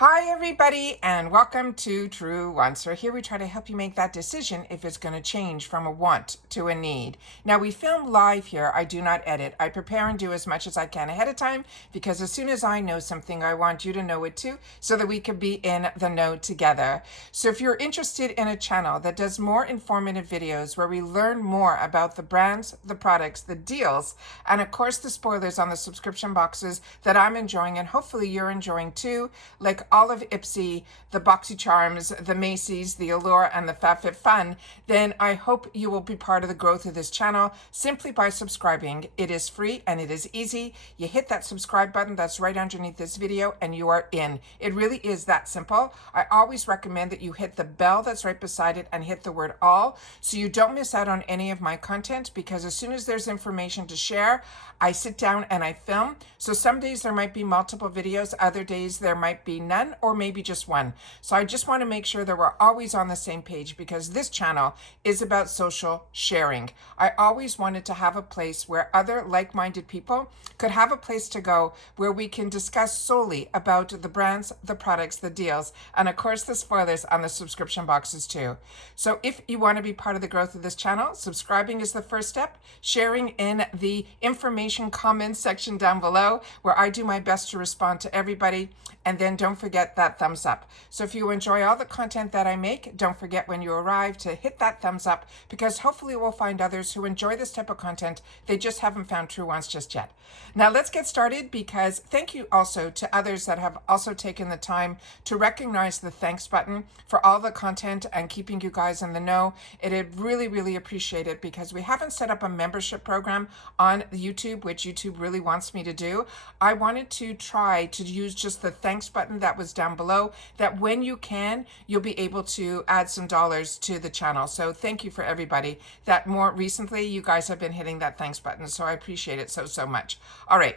Hi everybody and welcome to Truewants. So here we try to help you make that decision if it's going to change from a want to a need. Now we film live here. I do not edit. I prepare and do as much as I can ahead of time because as soon as I know something, I want you to know it too so that we can be in the know together. So if you're interested in a channel that does more informative videos where we learn more about the brands, the products, the deals, and of course the spoilers on the subscription boxes that I'm enjoying and hopefully you're enjoying too, like all of Ipsy, the BoxyCharms, the Macys, the Allure, and the FabFitFun, then I hope you will be part of the growth of this channel simply by subscribing. It is free and it is easy. You hit that subscribe button that's right underneath this video and you are in. It really is that simple. I always recommend that you hit the bell that's right beside it and hit the word all so you don't miss out on any of my content, because as soon as there's information to share, I sit down and I film. So some days there might be multiple videos, other days there might be none, or maybe just one. So I just want to make sure that we're always on the same page because this channel is about social sharing. I always wanted to have a place where other like-minded people could have a place to go where we can discuss solely about the brands, the products, the deals, and of course the spoilers on the subscription boxes too. So if you want to be part of the growth of this channel, subscribing is the first step. Sharing in the information comments section down below where I do my best to respond to everybody. And then don't forget that thumbs up. So if you enjoy all the content that I make, don't forget when you arrive to hit that thumbs up, because hopefully we'll find others who enjoy this type of content. They just haven't found Truewants just yet. Now let's get started, because thank you also to others that have also taken the time to recognize the thanks button for all the content and keeping you guys in the know. It really appreciate it, because we haven't set up a membership program on YouTube, which YouTube really wants me to do. I wanted to try to use just the thanks button that was down below, that when you can, you'll be able to add some dollars to the channel. So thank you for everybody that more recently you guys have been hitting that thanks button. So I appreciate it so much. All right.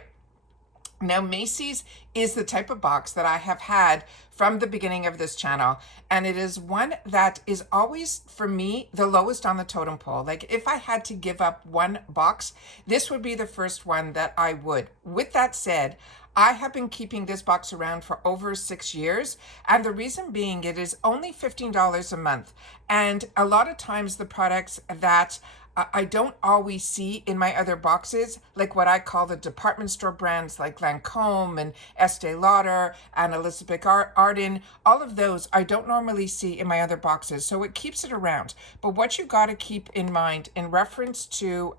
Now, Macy's is the type of box that I have had from the beginning of this channel, and it is one that is always, for me, the lowest on the totem pole. Like, if I had to give up one box, this would be the first one that I would. With that said, I have been keeping this box around for over 6 years, and the reason being it is only $15 a month. And a lot of times the products that I don't always see in my other boxes, like what I call the department store brands like Lancome and Estee Lauder and Elizabeth Arden, all of those I don't normally see in my other boxes. So it keeps it around. But what you got to keep in mind in reference to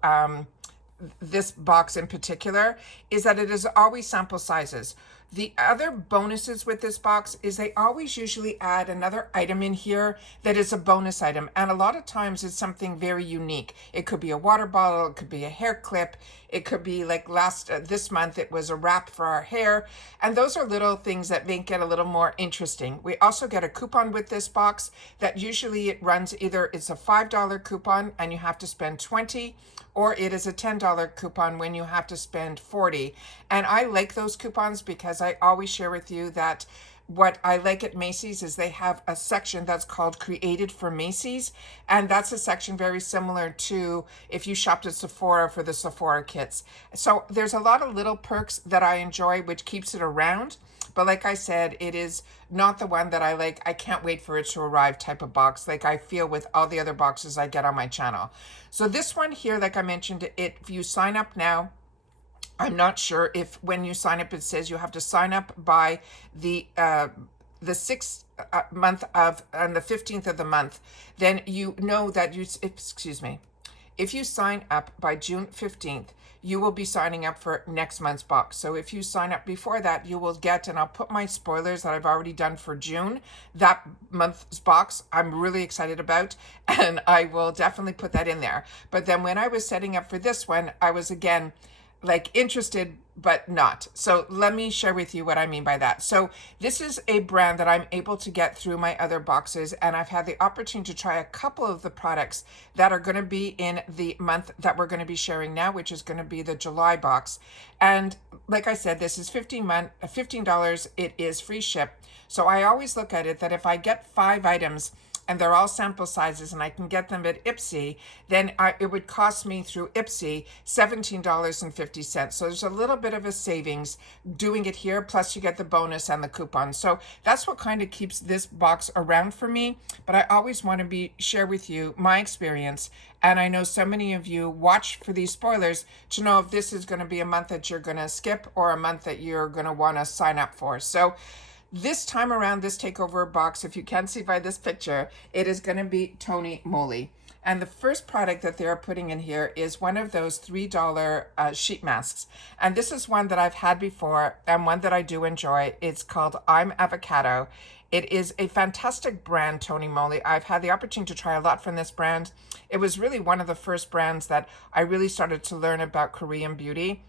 this box in particular is that it is always sample sizes. The other bonuses with this box is they always usually add another item in here that is a bonus item. And a lot of times it's something very unique. It could be a water bottle, it could be a hair clip, it could be like this month it was a wrap for our hair. And those are little things that make it a little more interesting. We also get a coupon with this box that usually it runs either it's a $5 coupon and you have to spend 20, or it is a $10 coupon when you have to spend 40. And I like those coupons because I always share with you that what I like at Macy's is they have a section that's called Created for Macy's. And that's a section very similar to if you shopped at Sephora for the Sephora kits. So there's a lot of little perks that I enjoy, which keeps it around. But like I said, it is not the one that I like. I can't wait for it to arrive type of box, like I feel with all the other boxes I get on my channel. So this one here, like I mentioned, if you sign up now, I'm not sure if when you sign up, it says you have to sign up by the 6th month of, and the 15th of the month, then you know that if you sign up by June 15th, you will be signing up for next month's box. So if you sign up before that, you will get, and I'll put my spoilers that I've already done for June, that month's box I'm really excited about, and I will definitely put that in there. But then when I was setting up for this one, I was again like interested but not. So let me share with you what I mean by that. So this is a brand that I'm able to get through my other boxes, and I've had the opportunity to try a couple of the products that are going to be in the month that we're going to be sharing now, which is going to be the July box. And like I said, this is $15. It is free ship. So I always look at it that if I get 5 items, and they're all sample sizes, and I can get them at Ipsy, then it would cost me through Ipsy $17.50. So there's a little bit of a savings doing it here, plus you get the bonus and the coupon. So that's what kind of keeps this box around for me. But I always want to share with you my experience. And I know so many of you watch for these spoilers to know if this is going to be a month that you're going to skip or a month that you're going to want to sign up for. So this time around, this takeover box, if you can see by this picture, it is going to be Tony Moly. And the first product that they're putting in here is one of those $3 sheet masks. And this is one that I've had before and one that I do enjoy. It's called I'm Avocado. It is a fantastic brand, Tony Moly. I've had the opportunity to try a lot from this brand. It was really one of the first brands that I really started to learn about Korean beauty.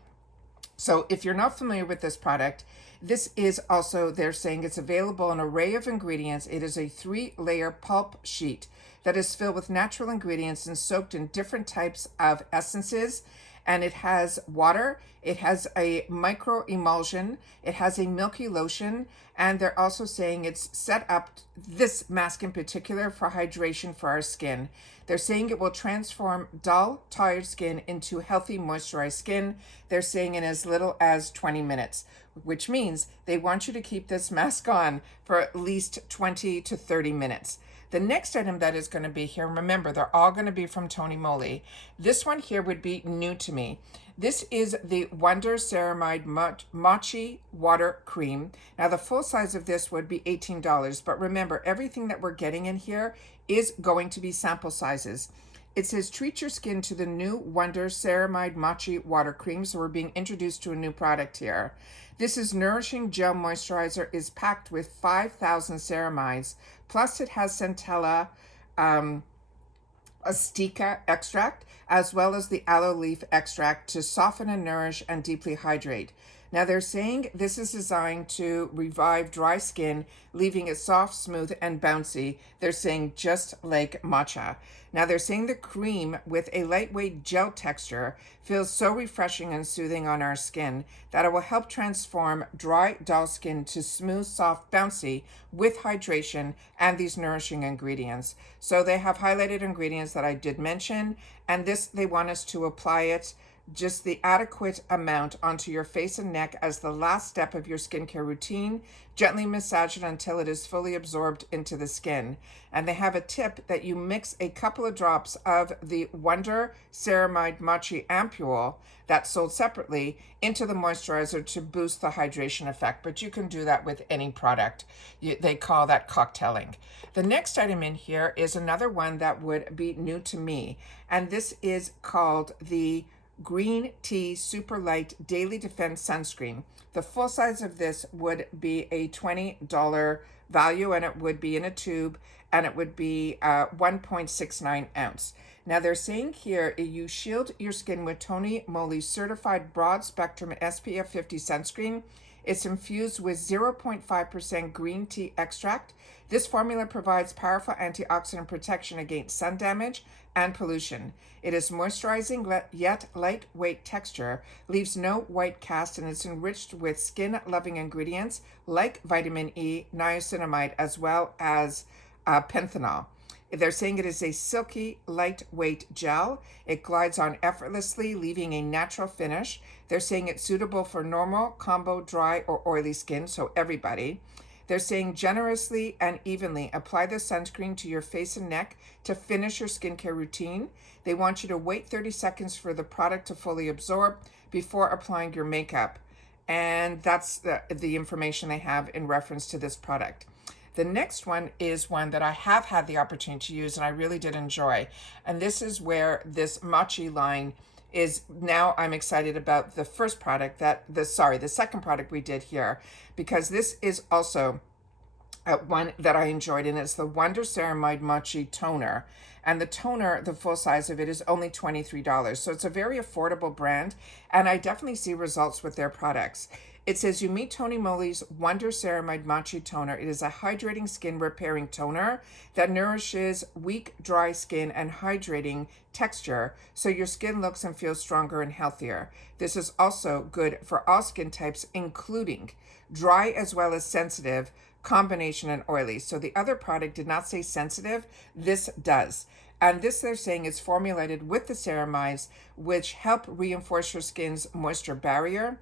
So if you're not familiar with this product, this is also, they're saying it's available in an array of ingredients. It is a 3-layer pulp sheet that is filled with natural ingredients and soaked in different types of essences. And it has water, it has a micro emulsion, it has a milky lotion, and they're also saying it's set up, this mask in particular, for hydration for our skin. They're saying it will transform dull, tired skin into healthy, moisturized skin. They're saying in as little as 20 minutes, which means they want you to keep this mask on for at least 20 to 30 minutes. The next item that is going to be here, remember, they're all going to be from Tony Moly. This one here would be new to me. This is the Wonder Ceramide Machi Water Cream. Now, the full size of this would be $18, but remember, everything that we're getting in here is going to be sample sizes. It says, treat your skin to the new Wonder Ceramide Machi Water Cream. So we're being introduced to a new product here. This is nourishing gel moisturizer, is packed with 5,000 ceramides, plus it has centella astica extract, as well as the aloe leaf extract to soften and nourish and deeply hydrate. Now they're saying this is designed to revive dry skin, leaving it soft, smooth, and bouncy. They're saying just like matcha. Now they're saying the cream with a lightweight gel texture feels so refreshing and soothing on our skin that it will help transform dry, dull skin to smooth, soft, bouncy with hydration and these nourishing ingredients. So they have highlighted ingredients that I did mention, and this, they want us to apply it just the adequate amount onto your face and neck as the last step of your skincare routine. Gently massage it until it is fully absorbed into the skin. And they have a tip that you mix a couple of drops of the Wonder Ceramide Machi Ampule that's sold separately into the moisturizer to boost the hydration effect. But you can do that with any product. They call that cocktailing. The next item in here is another one that would be new to me. And this is called the Green Tea Super Light Daily Defense Sunscreen. The full size of this would be a $20 value, and it would be in a tube, and it would be 1.69 ounce. Now they're saying here, you shield your skin with Tony Moly's certified broad spectrum SPF 50 sunscreen. It's infused with 0.5% green tea extract. This formula provides powerful antioxidant protection against sun damage and pollution. It is moisturizing yet lightweight texture, leaves no white cast, and it's enriched with skin-loving ingredients like vitamin E, niacinamide, as well as panthenol. They're saying it is a silky, lightweight gel. It glides on effortlessly, leaving a natural finish. They're saying it's suitable for normal, combo, dry, or oily skin, so everybody. They're saying generously and evenly apply the sunscreen to your face and neck to finish your skincare routine. They want you to wait 30 seconds for the product to fully absorb before applying your makeup. And that's the information they have in reference to this product. The next one is one that I have had the opportunity to use and I really did enjoy. And this is where this Machi line is. Now I'm excited about the first product the second product we did here, because this is also one that I enjoyed, and it's the Wonder Ceramide Machi Toner. And the toner, the full size of it, is only $23. So it's a very affordable brand, and I definitely see results with their products. It says you meet Tony Moly's Wonder Ceramide Machi Toner. It is a hydrating skin repairing toner that nourishes weak, dry skin and hydrating texture so your skin looks and feels stronger and healthier. This is also good for all skin types, including dry as well as sensitive, combination, and oily. So the other product did not say sensitive. This does. And this, they're saying, is formulated with the ceramides, which help reinforce your skin's moisture barrier.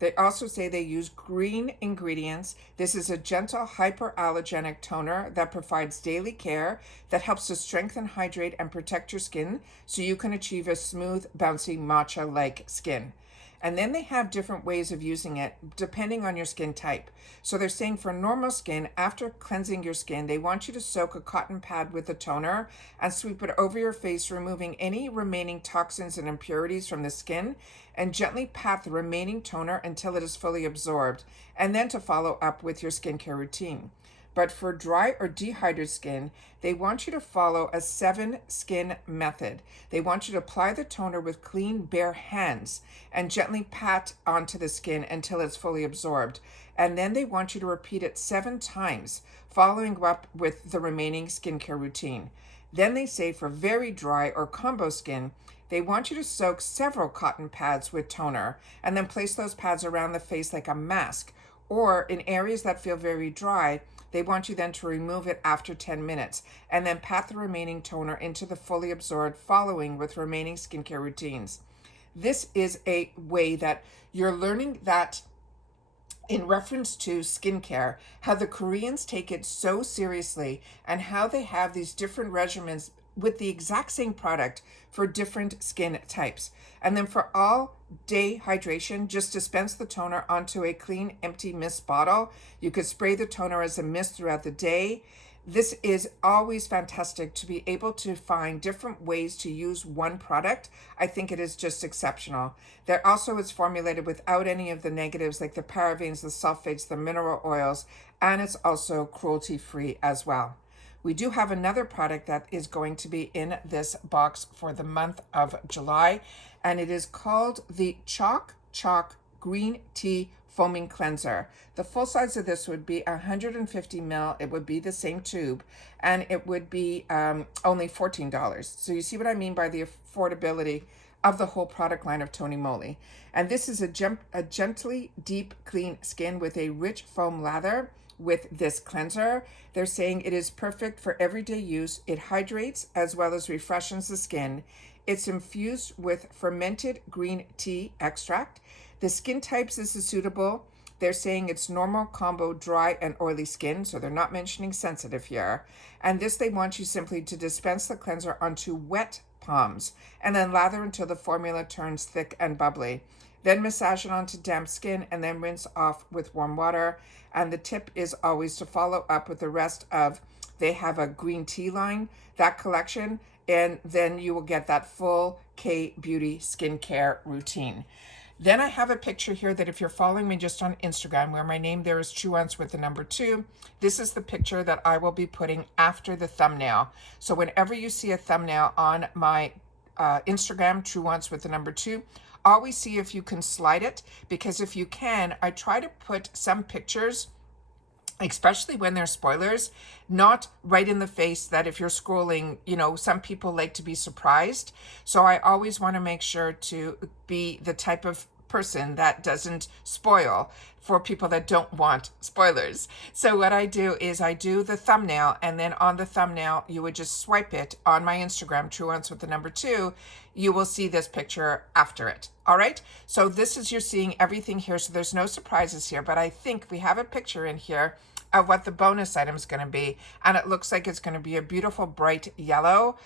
They also say they use green ingredients. This is a gentle hyperallergenic toner that provides daily care that helps to strengthen, hydrate, and protect your skin so you can achieve a smooth, bouncy matcha-like skin. And then they have different ways of using it depending on your skin type. So they're saying for normal skin, after cleansing your skin, they want you to soak a cotton pad with the toner and sweep it over your face, removing any remaining toxins and impurities from the skin, and gently pat the remaining toner until it is fully absorbed, and then to follow up with your skincare routine. But for dry or dehydrated skin, they want you to follow a 7-skin method. They want you to apply the toner with clean, bare hands and gently pat onto the skin until it's fully absorbed. And then they want you to repeat it 7 times, following up with the remaining skincare routine. Then they say for very dry or combo skin, they want you to soak several cotton pads with toner and then place those pads around the face like a mask. Or in areas that feel very dry, they want you then to remove it after 10 minutes and then pat the remaining toner into the fully absorbed, following with remaining skincare routines. This is a way that you're learning that in reference to skincare, how the Koreans take it so seriously and how they have these different regimens with the exact same product for different skin types. And then for all day hydration, just dispense the toner onto a clean, empty mist bottle. You could spray the toner as a mist throughout the day. This is always fantastic to be able to find different ways to use one product. I think it is just exceptional. There also is formulated without any of the negatives like the parabens, the sulfates, the mineral oils, and it's also cruelty-free as well. We do have another product that is going to be in this box for the month of July, and it is called the Chalk Green Tea Foaming Cleanser. The full size of this would be 150 ml. It would be the same tube, and it would be only $14. So you see what I mean by the affordability of the whole product line of Tony Moly. And this is a gently deep, clean skin with a rich foam lather. With this cleanser, they're saying it is perfect for everyday use. It hydrates as well as refreshes the skin. It's infused with fermented green tea extract. The skin types is suitable. They're saying it's normal, combo, dry, and oily skin, so they're not mentioning sensitive here. And this, they want you simply to dispense the cleanser onto wet palms and then lather until the formula turns thick and bubbly. Then massage it onto damp skin and then rinse off with warm water. And the tip is always to follow up with the rest of, they have a green tea line, that collection, and then you will get that full K-Beauty skincare routine. Then I have a picture here that if you're following me just on Instagram, where my name there is Truewants with the number 2, this is the picture that I will be putting after the thumbnail. So whenever you see a thumbnail on my Instagram, Truewants with the number 2, always see if you can slide it, because if you can, I try to put some pictures, especially when they're spoilers, not right in the face, that if you're scrolling, you know, some people like to be surprised. So I always want to make sure to be the type of person that doesn't spoil for people that don't want spoilers. So what I do is I do the thumbnail, and then on the thumbnail, you would just swipe it on my Instagram, Truewants with the number 2. You will see this picture after it. All right. So this is, you're seeing everything here. So there's no surprises here, but I think we have a picture in here of what the bonus item is going to be. And it looks like it's going to be a beautiful bright yellow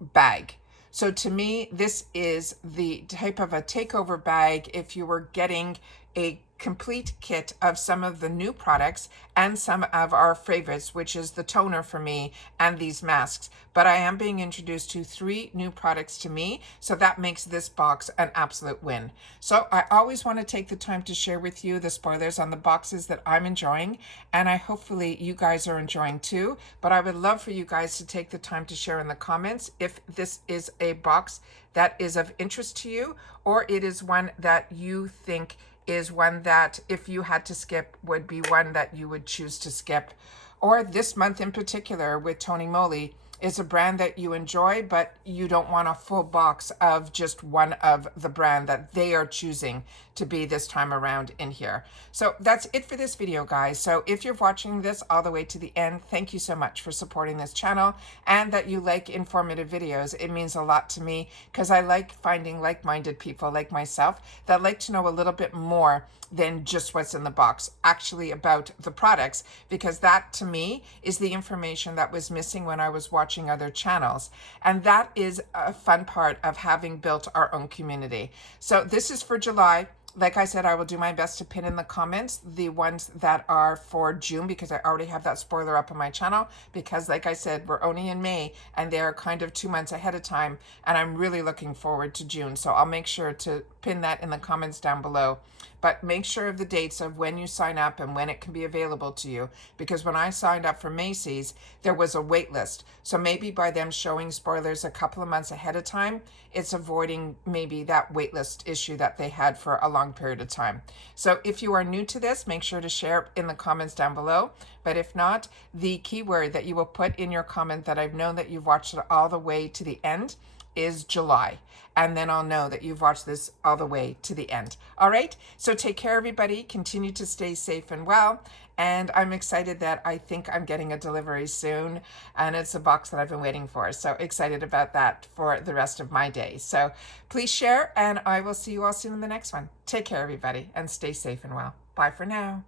bag. So to me, this is the type of a takeover bag if you were getting a complete kit of some of the new products and some of our favorites, which is the toner for me and these masks. But I am being introduced to 3 new products to me, so that makes this box an absolute win. So I always want to take the time to share with you the spoilers on the boxes that I'm enjoying, and I hopefully you guys are enjoying too. But I would love for you guys to take the time to share in the comments if this is a box that is of interest to you, or it is one that you think is one that if you had to skip would be one that you would choose to skip. Or this month in particular with Tony Moly is a brand that you enjoy, but you don't want a full box of just one of the brand that they are choosing to be this time around in here. So that's it for this video, guys. So if you're watching this all the way to the end, thank you so much for supporting this channel and that you like informative videos. It means a lot to me because I like finding like-minded people like myself that like to know a little bit more than just what's in the box, actually about the products, because that to me is the information that was missing when I was watching other channels. And that is a fun part of having built our own community. So this is for July. Like I said, I will do my best to pin in the comments the ones that are for June, because I already have that spoiler up on my channel, because like I said, we're only in May and they're kind of 2 months ahead of time, and I'm really looking forward to June. So I'll make sure to pin that in the comments down below. But make sure of the dates of when you sign up and when it can be available to you, because when I signed up for Macy's, there was a wait list. So maybe by them showing spoilers a couple of months ahead of time, it's avoiding maybe that wait list issue that they had for a long period of time. So if you are new to this, make sure to share in the comments down below. But if not, the keyword that you will put in your comment that I've known that you've watched it all the way to the end is July. And then I'll know that you've watched this all the way to the end. All right, so take care, everybody. Continue to stay safe and well. And I'm excited that I think I'm getting a delivery soon. And it's a box that I've been waiting for. So excited about that for the rest of my day. So please share, and I will see you all soon in the next one. Take care, everybody, and stay safe and well. Bye for now.